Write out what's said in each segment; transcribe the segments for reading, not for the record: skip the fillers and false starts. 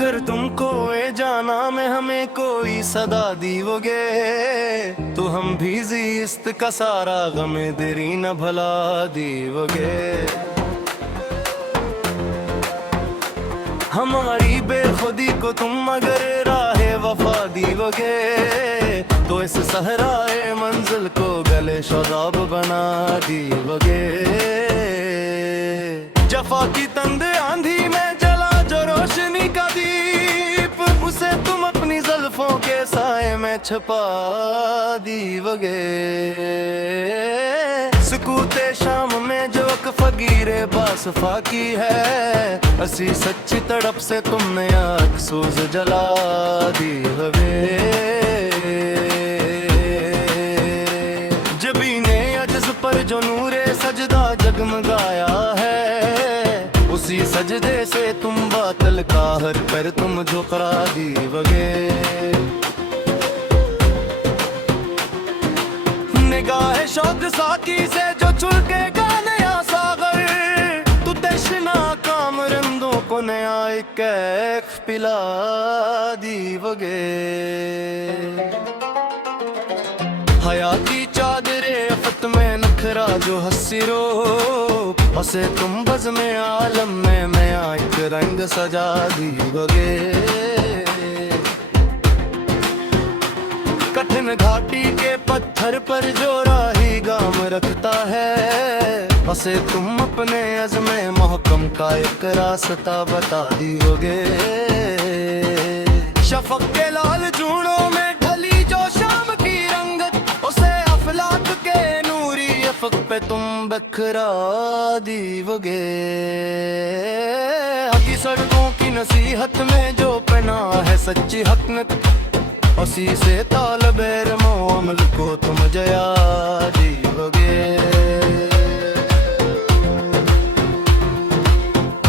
अगर तुमको ए जाना में हमें कोई सदा दीवोगे तो हम भी जिस्त का सारा गमे देरी न भला दीवोगे। हमारी बेखुदी को तुम अगर राहे वफा दीवोगे तो इस सहराए मंजिल को गले शराब बना दीवोगे। जफा की तंद आंधी में जला जो रोशनी का दीप उसे तुम अपनी जुल्फों के साए में छुपा दीवोगे। सुकूते शाम में जो एक फकीरे बासफा की है असी सच्ची तड़प से तुमने आग सूज जला दीवोगे। जबीने अजज पर जो नूरे सजदा जगमगाया है उसी सजदे से तुम बातल का हर पर तुम झुकरा दीवोगे। निगाह शौक साकी से जो छुलकेगा नया सागर तू तश्ना काम रंदों को नया एक कैफ पिला दीवोगे। हयाती चादरे फत में नखरा जो हसीरो उसे तुम बज़ में आलम में नया एक रंग सजा दीवोगे। कठिन घाटी के पत्थर पर जो राही गाम रखता है उसे तुम अपने अज़्मे महकम का एक रास्ता बता दीवोगे। शफक के लाल जूनों में ढली जो शाम की रंगत उसे अफलाक के नूरी अफक पे तुम बखरा दीवोगे। हकी सड़कों की नसीहत में जो पना है सच्ची हकनत उसी से तालबे रमो अमल को तुम जया दीवोगे।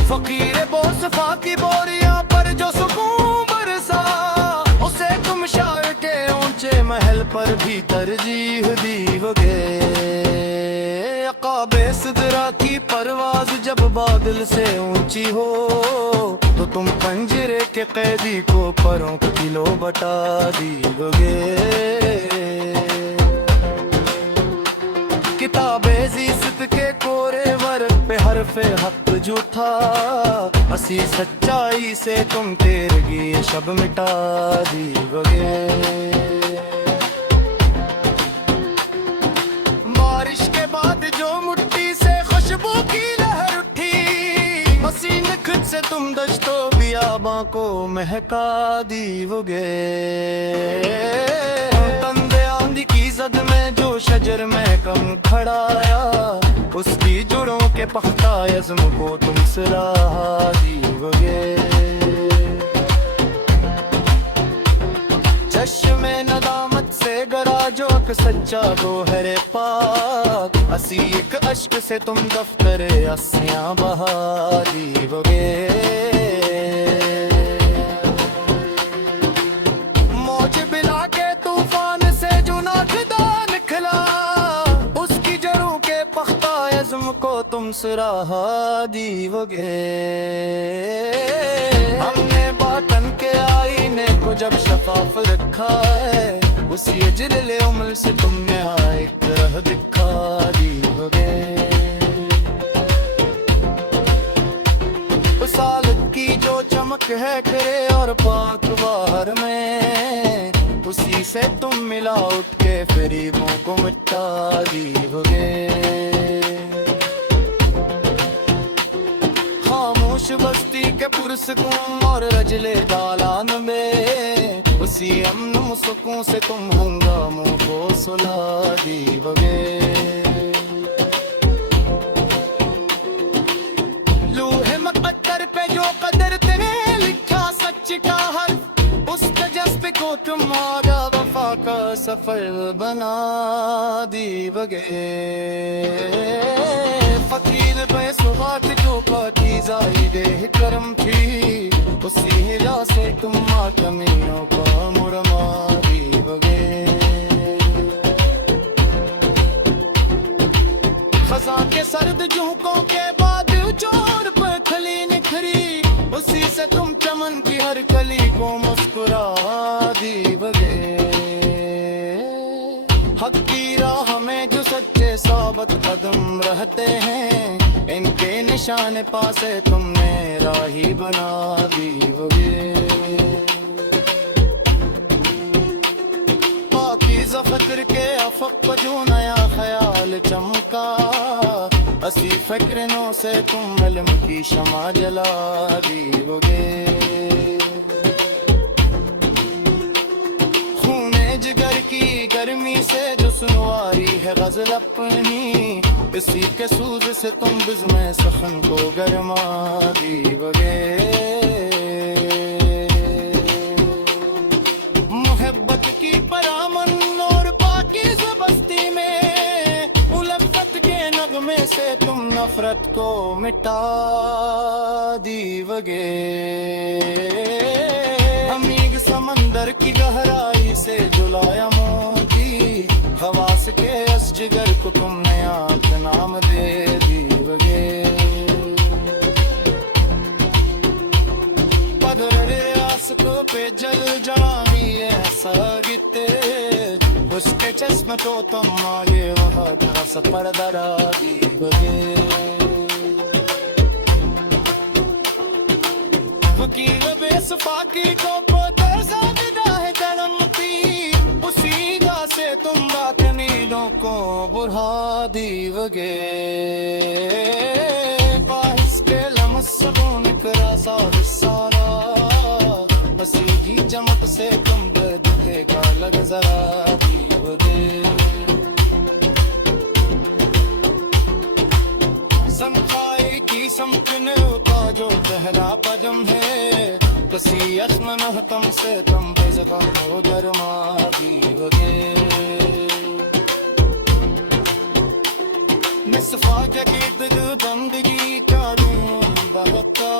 फकीर बोसफा की बोरिया पर जो सुकून बरसा उसे तुम शार के ऊंचे महल पर भी तरजीह दीवोगे। अकाबे सिदरा की परवाज जब बादल से ऊंची हो तो तुम पंजरे के कैदी को परों किलो बता दीवोगे। किताबे जीसत के कोरे वर्क पे हरफे हक झूठा असी सच्चाई से तुम तेरगी शब मिटा दीवोगे। बारिश के बाद जो मुट्ठी से खुशबू की लहर उठी पसीने खुद से तुम दश्तो बियाबां को महका दीवोगे। तंदे आंधी की जद में जो शजर में कम खड़ाया उसकी जुड़ों के पख्ता यज़्म को तुम सराहा दीवोगे। चश्मे नदामत से गरा जो एक सच्चा गोहरे पाक असी एक अश्क से तुम दफ्तरे अस्सियां बहा दीवोगे। मौज बिला के तूफान से जो नाखदा निकला उसकी जड़ों के पख्ता यज़्म को तुम सराहा दीवोगे। हमने बाटन के आईने को जब शफाफ रखा है उसी अजरले उम्र से तुमने एक तरह दिखा दीवोगे। उस हालत की जो चमक है खरे और पाक बाहर में उसी से तुम मिला उठ के फरीबों को मिटा दीवोगे। खामोश बस्ती के पुरसकून और रजले दालान में उसी अमन सुकून से तुम हंगामों को सुला दीवोगे। लूहे मुक़द्दर पे जो कदर तेने लिखा सच का हर्फ उस जज्बे को तुम आगा वफा का सफर बना दीवोगे। फकीर पे सुहाग जो पाकीज़ा दे करम थी उसी हिला से तुम मातमियों का मुरमा दीवोगे। खज़ां के सर्द झोंकों के बाद चोर पर खली निखरी उसी से तुम चमन की हर हक की राह में जो सच्चे साबित कदम रहते हैं, इनके निशान पासे तुमने राही बना दी पाकीज़ा फ़िक्र के अफ़क़ पर जो नया ख्याल चमका, असी फ़िक्रों से तुम इल्म की शमा जला दीवोगे। खूने जिगर की गर्मी से जो सुनवारी है गज़ल अपनी, इसी के सूज से तुम बिज़्म सखन को गरमा दीवोगे। मोहब्बत की परामन और पाकीज़ा बस्ती में उलफ़त के नगमे से तुम नफ़रत को मिटा दीवगे। अमीग समंदर की गहराई से जुलाया मोती, खवास के अस जिगर को तुमने आँख नाम दे दीवगे। को पे जल जानी ऐसा गिते, उसके चश्म तो तुम आए वहाँ तरह से पर्दा दीवगे। वकील बेसफाकी को पोतरसा है दरमती, उसी गा से तुम रात नीलों को बुढ़ा दीवगे। बाहिस के लमस सबून करा सा हिस्साना, बसीगी जमत से तुम दर्द के लग जरा दीवगे। संखाई की समकने का जो पहला पजम है, बसी अस्म महतम से तुम बेज़बान हो दरमा दीवगे। मिसफा के गीत बंदगी का दूं बहता,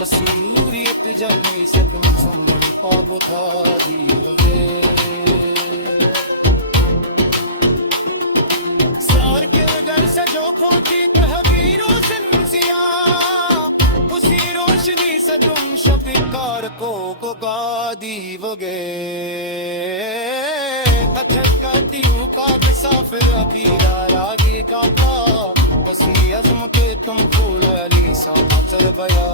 बसी नूरियत जलनी से तुम सम्मन पाग उठा दीवगे। सार के घर से जो खोती तहबीरों से नसिया, उसी रोशनी से तुम शफिकार को गा दीवगे। करती हूँ का मुसाफिर अकीदा रागी का, बसी अज़म के तुम फूल अली सा बया